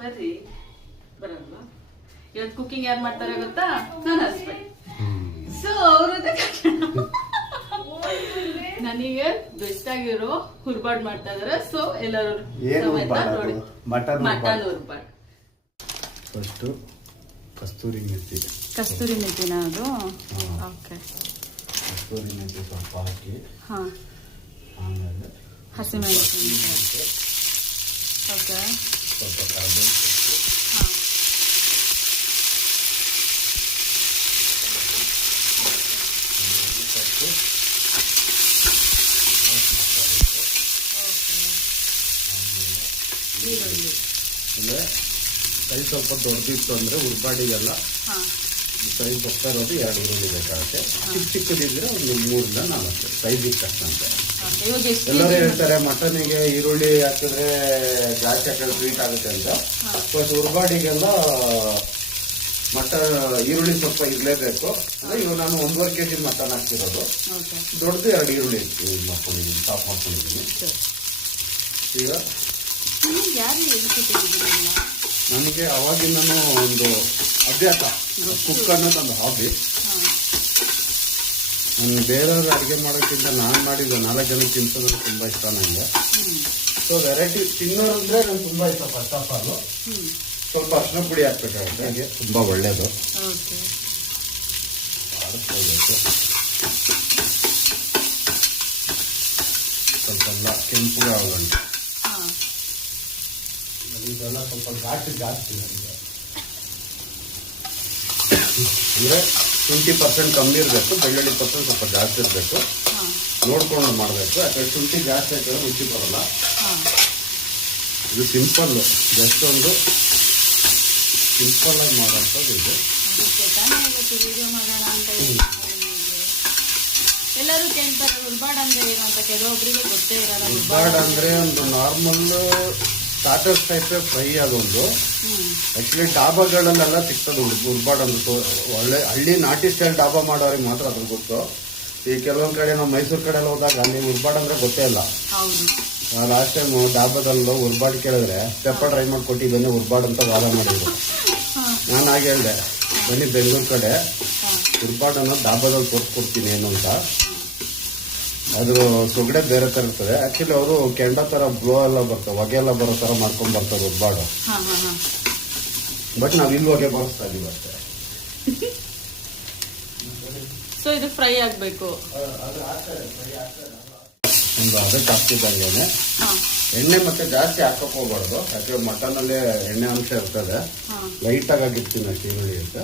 ಬರ್ರಿ. ಬರಲ್ವಾ? ಇವತ್ತು ಕುಕಿಂಗ್ ಯಾರು ಮಾಡ್ತಾರೆ ಗೊತ್ತಾ? ನನ್ನ ಹಸ್ಬೆಂಡ್. ಸೊ ಅವರು ನನಗೆ ಬೆಸ್ಟ್ ಆಗಿರೋ ಹುರ್ಬಾಡ್ ಮಾಡ್ತಾ ಇದಾರೆ. ಸೊ ಎಲ್ಲರೂ ನೋಡಿ ಮಟನ್ ಹುರ್ಬಾಡ್. ಫಸ್ಟ್ ಕಸ್ತೂರಿ ಮೆಥಿ. ಕಸ್ತೂರಿ ಮೆಥಿನ ಅದು? ಓಕೆ. ಕಸ್ತೂರಿ ಮೆಥಿ ಸ್ವಲ್ಪ ಹಾಕಿ, ಆಮೇಲೆ ಹಸಿಮೆಣಸಿನಕಾಯಿ. ಓಕೆ. ಸ್ವಲ್ಪ ಕರಿಬೇವು ಸೊಪ್ಪು, ಈರುಳ್ಳಿ. ಅಂದರೆ ಕೈ ಸ್ವಲ್ಪ ದೊಡ್ಡದಿತ್ತು ಅಂದರೆ ಹುರ್ಬಾಡಿಗೆಲ್ಲ ಸೈಜ್ ದೊಡ್ಡ ಇರೋದು 2 ಈರುಳ್ಳಿ ಬೇಕಾಗುತ್ತೆ. ಚಿಕ್ಕದಿದ್ರೆ ಒಂದು 3-4 ಸೈಜಿಗೆ ತಕ್ಕಂತೆ. ಎಲ್ಲರೂ ಹೇಳ್ತಾರೆ ಮಟನಿಗೆ ಈರುಳ್ಳಿ ಹಾಕಿದ್ರೆ ಜಾಸ್ತಿ ಹಾಕಿದ್ರೆ ಸ್ವೀಟ್ ಆಗುತ್ತೆ ಅಂತ. ಬಟ್ ಹುರ್ಬಾಡಿಗೆಲ್ಲ ಮಟನ್ ಈರುಳ್ಳಿ ಸ್ವಲ್ಪ ಇರಲೇಬೇಕು. ಅಂದರೆ ಇವಾಗ ನಾನು 1.5 kg ಮಟನ್ ಹಾಕ್ತಿರೋದು. ದೊಡ್ಡದು 2 ಈರುಳ್ಳಿ ಮಾಡ್ಕೊಂಡಿದ್ದೀನಿ, ಚಾಪ್ ಮಾಡ್ಕೊಂಡಿದ್ದೀನಿ. ಈಗ ನನಗೆ ಅವಾಗಿಂದನೂ ಒಂದು ಅಭ್ಯಾಸ, ಕುಕ್ ಅನ್ನೋದು ಒಂದು ಹಾಬಿ. ನಾನು ಬೇರೆಯವ್ರು ಅಡುಗೆ ಮಾಡೋಕ್ಕಿಂತ ನಾನು ಮಾಡಿದ್ದು 4 ಜನಕ್ಕೆ ತಿನ್ಸೋದ್ರೆ ತುಂಬ ಇಷ್ಟ ನನಗೆ. ಸೊ ವೆರೈಟಿ ತಿನ್ನೋರು ಅಂದರೆ ನಂಗೆ ತುಂಬ ಇಷ್ಟ. ಫಸ್ಟ್ ಆಫ್ ಆಲು ಸ್ವಲ್ಪ ಅರ್ಶಿನ ಪುಡಿ ಹಾಕ್ಬೇಕಾಗುತ್ತೆ, ಹಾಗೆ ತುಂಬ ಒಳ್ಳೆಯದು. ಆಡಿಸ್ಕೋಬೇಕು ಸ್ವಲ್ಪ ಎಲ್ಲ ಕೆಂಪುಗೆ ಆಗೋಣ. ಇದೆಲ್ಲ ಸ್ವಲ್ಪ ಘಾಟಿ ಜಾಸ್ತಿ ನನಗೆ, ಅಂದರೆ 20% ಕಮ್ಮಿ ಇರಬೇಕು, ಬೆಳ್ಳುಳ್ಳಿ ಪರ್ಸೆಂಟ್ ಸ್ವಲ್ಪ ಜಾಸ್ತಿ ಇರಬೇಕು. ನೋಡ್ಕೊಂಡು ಮಾಡಬೇಕು, ಯಾಕಂದರೆ ಶುಂಠಿ ಜಾಸ್ತಿ ಹಾಕಿದ್ರೆ ರುಚಿ ಬರೋಲ್ಲ. ಇದು ಸಿಂಪಲ್ಲು, ಜಸ್ಟ್ ಒಂದು ಸಿಂಪಲ್ ಆಗಿ ಮಾಡೋಂಥದ್ದು ಇದು. ಎಲ್ಲರೂ ಕೇಳ್ತಾರೆ ಹುರ್ಬಾಡ್ ಅಂದ್ರೆ ಏನು ಅಂತ, ಕೆಲವೊಬ್ಬರಿಗೆ ಗೊತ್ತೇ ಇರಲ್ಲ. ಹುರ್ಬಾಡ್ ಅಂದರೆ ಒಂದು ನಾರ್ಮಲ್ ಸ್ಟಾರ್ಟರ್ಸ್ ಟೈಪ್ ಫ್ರೈ ಅದೊಂದು. ಆ್ಯಕ್ಚುಲಿ ಡಾಬಾಗಳಲ್ಲೆಲ್ಲ ಸಿಗ್ತದೆ ಹುರ್ಬಾಡ್ ಅಂದ್ರೆ. ಒಳ್ಳೆ ಹಳ್ಳಿ ನಾಟಿ ಸ್ಟೈಲ್ ಡಾಬಾ ಮಾಡೋರಿಗೆ ಮಾತ್ರ ಅದ್ರ ಗೊತ್ತು. ಈ ಕೆಲವೊಂದು ಕಡೆ ನಾವು ಮೈಸೂರು ಕಡೆ ಎಲ್ಲ ಹೋದಾಗ ಅಲ್ಲಿ ಹುರ್ಬಾಡ್ ಅಂದರೆ ಗೊತ್ತೇ ಇಲ್ಲ. ಲಾಸ್ಟ್ ಟೈಮ್ ಡಾಬಾದಲ್ಲೂ ಹುರ್ಬಾಡ್ ಕೇಳಿದ್ರೆ ಪೆಪ್ಪರ್ ಡ್ರೈ ಮಾಡಿಕೊಟ್ಟು ಬನ್ನಿ ಹುರ್ಬಾಡ್ ಅಂತ ವಾದ ಮಾಡಿದ್ರು. ನಾನು ಹಾಗೆ ಹೇಳಿದೆ, ಬನ್ನಿ ಬೆಂಗಳೂರು ಕಡೆ ಹುರ್ಬಾಡ್ ಅನ್ನೋದು ಡಾಬಾದಲ್ಲಿ ತೋರಿಸ್ಕೊಡ್ತೀನಿ ಏನು ಅಂತ. ಅದ್ರ ಸೊಗಡೆ ಬೇರೆ ಥರ ಇರ್ತದೆ. ಆ್ಯಕ್ಚುಲಿ ಅವರು ಕೆಂಡ ಥರ ಬ್ಲೋ ಎಲ್ಲ ಬರ್ತವೆ, ಹೊಗೆ ಎಲ್ಲ ಬರೋ ಥರ ಮಾಡ್ಕೊಂಡು ಬರ್ತಾರೆ ಹುರ್ಬಾಡು. ಬಟ್ ನಾವು ಇಲ್ಲಿ ಹೊಗೆ ಬರೆಸ್ತಾ ಇದೀವಿ ಅಷ್ಟೇ. ಸೊ ಇದು ಫ್ರೈ ಆಗಬೇಕು. ಒಂದು ಅದಕ್ಕೆ ಹಾಕ್ತಿದ್ದಂಗೆ ಎಣ್ಣೆ ಮತ್ತೆ ಜಾಸ್ತಿ ಹಾಕಕ್ಕೆ ಹೋಗ್ಬಾರ್ದು, ಯಾಕಂದ್ರೆ ಮಟನಲ್ಲೇ ಎಣ್ಣೆ ಅಂಶ ಇರ್ತದೆ. ಲೈಟಾಗಿ ಆಗಿರ್ತೀನಿ ಅಷ್ಟು ಈರುಳ್ಳಿ ಅಂತ.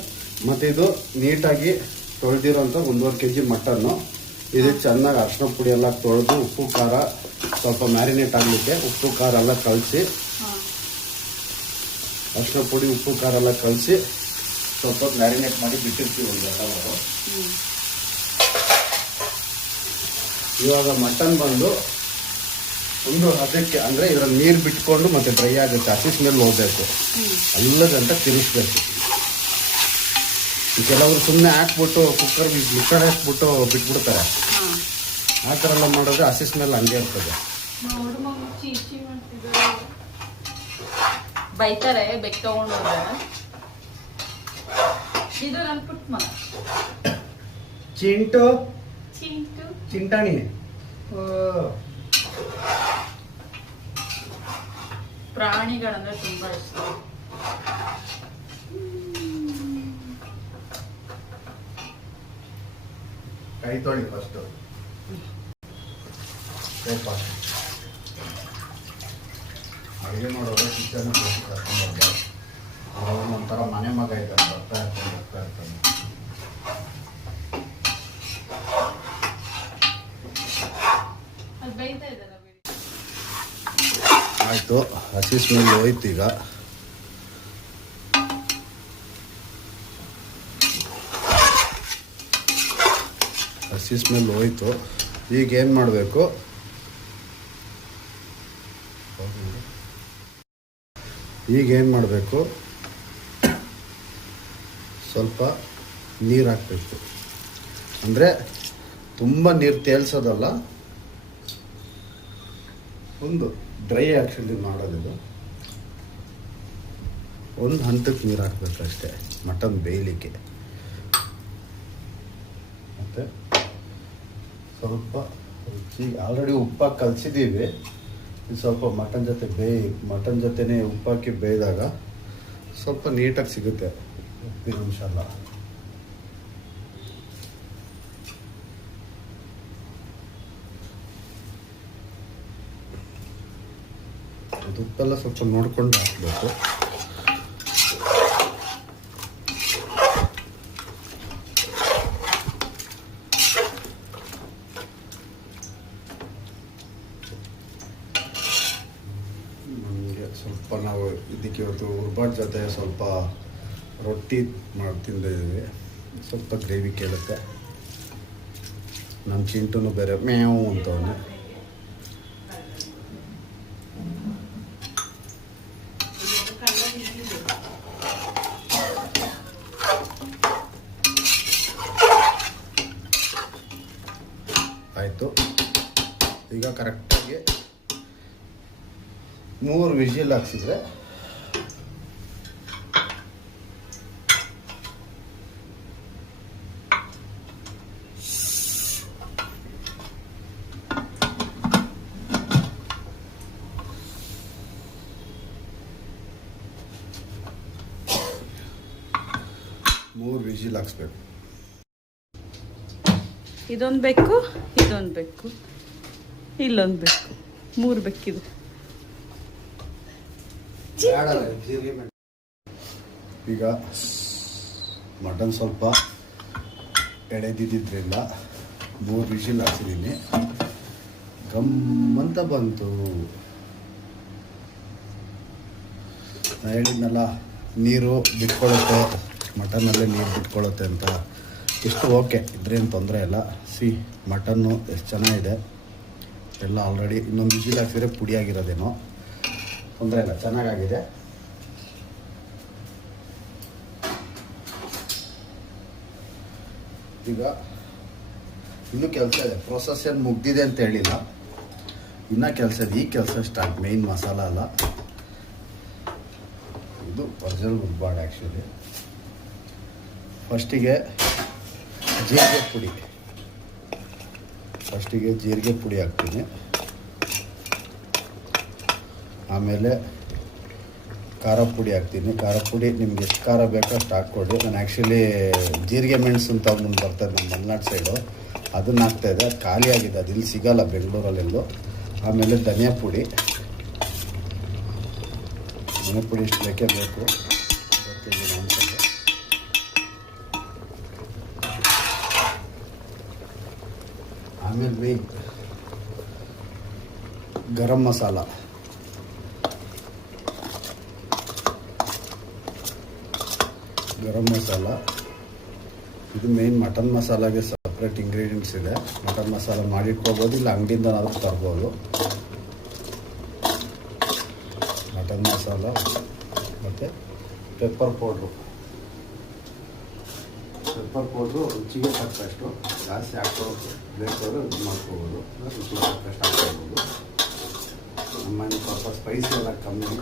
ಮತ್ತು ಇದು ನೀಟಾಗಿ ತೊಳೆದಿರೋಂಥ 1.5 kg ಮಟನ್ನು. ಇದಕ್ಕೆ ಚೆನ್ನಾಗಿ ಅರಿಶಿನ ಪುಡಿ ಎಲ್ಲ ತೊಳೆದು ಉಪ್ಪು ಖಾರ ಸ್ವಲ್ಪ ಮ್ಯಾರಿನೇಟ್ ಆಗಲಿಕ್ಕೆ ಉಪ್ಪು ಖಾರ ಎಲ್ಲ ಕಲಸಿ, ಅರಿಶಿನ ಪುಡಿ ಉಪ್ಪು ಖಾರ ಎಲ್ಲ ಕಲಸಿ ಸ್ವಲ್ಪ ಮ್ಯಾರಿನೇಟ್ ಮಾಡಿ ಬಿಟ್ಟಿರ್ತೀವಿ ಒಂದು 2 ಅವರ್. ಇವಾಗ ಮಟನ್ ಬಂದು ಒಂದು ಅದಕ್ಕೆ ಅಂದರೆ ಇದರಲ್ಲಿ ನೀರು ಬಿಟ್ಕೊಂಡು ಮತ್ತೆ ಡ್ರೈ ಆಗುತ್ತೆ, ಹಸಿ ಸ್ಮೆಲ್ ಹೋಗ್ಬೇಕು, ಅಲ್ಲದಂತ ತಿರುಗಿಸ್ಬೇಕು. ಕೆಲವರು ಸುಮ್ಮನೆ ಹಾಕ್ಬಿಟ್ಟು ಕುಕ್ಕರ್ ಮುಚ್ಚಳ ಹಾಕ್ಬಿಟ್ಟು ಬಿಟ್ಬಿಡ್ತಾರೆ. ಆ ಥರ ಎಲ್ಲ ಮಾಡಿದ್ರೆ ಹಸಿ ಸ್ಮೆಲ್ ಹಂಗೆ ಇರ್ತದೆ. ಬೈತಾರೆ ಬೆಕ್ ತಗೊಂಡು ಇದು ನನ್ನ ಪುಟ್ಟ ಮಗ ಚಿಂಟು ಚಿಂಟು ಚಿಂಟಾಣಿ. ಪ್ರಾಣಿಗಳಂದ್ರೆ ತುಂಬಾ ಇಷ್ಟ. ಕೈ ತೊಳಿ ಫಸ್ಟು. ಅಡುಗೆ ಮಾಡೋದು ಕಿಚನ್ ಕರ್ಕೊಂಡು ಒಂಥರ ಮನೆ ಮಗ ಇದ್ದಾನೆ, ಬರ್ತಾ ಇರ್ತಾನೆ. ಆಯಿತು, ಹಸಿ ಸ್ಮೆಲ್ ಹೋಯ್ತು. ಈಗ ಹಸಿ ಸ್ಮೆಲ್ ಹೋಯ್ತು. ಈಗ ಏನು ಮಾಡಬೇಕು, ಸ್ವಲ್ಪ ನೀರು ಹಾಕಬೇಕು. ಅಂದರೆ ತುಂಬ ನೀರು ತೇಲ್ಸೋದಲ್ಲ, ಒಂದು ಡ್ರೈ ಆ್ಯಕ್ಚುಲಿ ಮಾಡೋದಿದು. ಒಂದು ಹಂತಕ್ಕೆ ನೀರು ಹಾಕ್ಬೇಕಷ್ಟೇ ಮಟನ್ ಬೇಯಲಿಕ್ಕೆ. ಮತ್ತು ಸ್ವಲ್ಪ ರುಚಿಗೆ ಆಲ್ರೆಡಿ ಉಪ್ಪಾಕಿ ಕಲಸಿದ್ದೀವಿ. ಇದು ಸ್ವಲ್ಪ ಮಟನ್ ಜೊತೆನೇ ಉಪ್ಪಾಕಿ ಬೇಯ್ದಾಗ ಸ್ವಲ್ಪ ನೀಟಾಗಿ ಸಿಗುತ್ತೆ ಉಪ್ಪಿನ ಅಂಶ ಎಲ್ಲ. ಉಪ್ಪೆಲ್ಲ ಸ್ವಲ್ಪ ನೋಡ್ಕೊಂಡು ಹಾಕಬೇಕು. ನಮಗೆ ಸ್ವಲ್ಪ ನಾವು ಇದಕ್ಕೆ ಇವತ್ತು ಹುರ್ಬಾಟ್ ಜೊತೆ ಸ್ವಲ್ಪ ರೊಟ್ಟಿ ಮಾಡಿ ತಿಂದಿದ್ದೀವಿ. ಸ್ವಲ್ಪ ಗ್ರೇವಿ ಕೇಳುತ್ತೆ. ನಮ್ಮ ಚಿಂಟುನು ಬೇರೆ ಮೇವು ಅಂತವನ್ನೇ. ಆಯಿತು, ಈಗ ಕರೆಕ್ಟಾಗಿ 3 ವಿಜಿಲ್ ಹಾಕ್ಸಿದ್ರೆ ಹಾಕ್ಸ್ಬೇಕು. ಇದೊಂದು ಬೇಕು, ಇದೊಂದು ಬೇಕು, ಇಲ್ಲೊಂದು ಬೇಕು, 3 ಬೇಕಿದು. ಈಗ ಮಟನ್ ಸ್ವಲ್ಪ ಎಳೆದಿದ್ದರಿಂದ 3 ವಿಜಿಲ್ ಹಾಕ್ಸಿದ್ದೀನಿ. ಗಮ್ಮಂತ ಬಂತು. ನಾನು ಹೇಳಿದ್ನಲ್ಲ ನೀರು ಬಿಟ್ಕೊಳ್ಳುತ್ತೆ, ಮಟನ್ನಲ್ಲೇ ನೀರು ಬಿಟ್ಕೊಳ್ಳುತ್ತೆ ಅಂತ. ಇಷ್ಟು ಓಕೆ, ಇದ್ರೇನು ತೊಂದರೆ ಇಲ್ಲ. ಮಟನ್ನು ಎಷ್ಟು ಚೆನ್ನಾಗಿದೆ ಎಲ್ಲ. ಆಲ್ರೆಡಿ ಇನ್ನೊಂದು ವಿಜಿಲ್ ಹಾಕ್ಸಿದ್ರೆ ಪುಡಿಯಾಗಿರೋದೇನೋ, ತೊಂದರೆ ಇಲ್ಲ, ಚೆನ್ನಾಗಾಗಿದೆ. ಈಗ ಇನ್ನೂ ಕೆಲಸ ಇದೆ, ಪ್ರೊಸೆಸ್ ಏನು ಮುಗ್ದಿದೆ ಅಂತ ಹೇಳಿಲ್ಲ, ಇನ್ನೂ ಕೆಲಸ ಇದೆ. ಈ ಕೆಲಸ ಸ್ಟಾರ್ಟ್, ಮೇಯ್ನ್ ಮಸಾಲ ಅಲ್ಲ ಇದು, ಒರಿಜಿನಲ್ ಹುರ್ಬಾಡ್ ಆ್ಯಕ್ಚುಲಿ. ಫಸ್ಟಿಗೆ ಜೀರಿಗೆ ಪುಡಿ ಹಾಕ್ತೀನಿ. ಆಮೇಲೆ ಖಾರ ಪುಡಿ ಹಾಕ್ತೀನಿ. ಖಾರ ಪುಡಿ ನಿಮ್ಗೆ ಎಷ್ಟು ಖಾರ ಬೇಕೋ ಅಷ್ಟು ಹಾಕ್ಕೊಡಿ. ನಾನು ಆ್ಯಕ್ಚುಲಿ ಜೀರಿಗೆ ಮೆಣಸು ಅಂತ ಒಂದು ಬರ್ತದೆ ನಮ್ಮ ಮಲೆನಾಡು ಸೈಡು, ಅದನ್ನು ಹಾಕ್ತಾಯಿದ್ದೆ. ಅದು ಖಾಲಿ ಆಗಿದೆ, ಅದು ಇಲ್ಲಿ ಸಿಗೋಲ್ಲ ಬೆಂಗಳೂರಲ್ಲೆಲ್ಲೂ. ಆಮೇಲೆ ಧನಿಯಾ ಪುಡಿ ಇಷ್ಟು ಬೇಕೇ ಬೇಕು. ಆಮೇಲೆ ಗರಂ ಮಸಾಲ, ಇದು ಮೇನ್. ಮಟನ್ ಮಸಾಲಾಗೆ ಸಪ್ರೇಟ್ ಇಂಗ್ರೀಡಿಯೆಂಟ್ಸ್ ಇದೆ. ಮಟನ್ ಮಸಾಲ ಮಾಡಿಟ್ಕೋಬೋದು, ಇಲ್ಲ ಅಂಗಡಿಯಿಂದನಾದ್ರೂ ತರ್ಬೋದು. ಮಟನ್ ಮಸಾಲ ಮತ್ತು ಪೆಪ್ಪರ್ ಪೌಡ್ರು ರುಚಿಗೆ ತಕ್ಕಷ್ಟು. ಜಾಸ್ತಿ ಹಾಕ್ಕೋಬೇಕು, ಬೇಕಾದ್ರೆ ಇದು ಮಾಡ್ಕೋಬೋದು, ರುಚಿಗೆ ತಕ್ಕಷ್ಟು ಹಾಕ್ಕೋಬೋದು. ನಮ್ಮನೆ ಸ್ವಲ್ಪ ಸ್ಪೈಸಿ ಎಲ್ಲ ಕಮ್ಮಿ.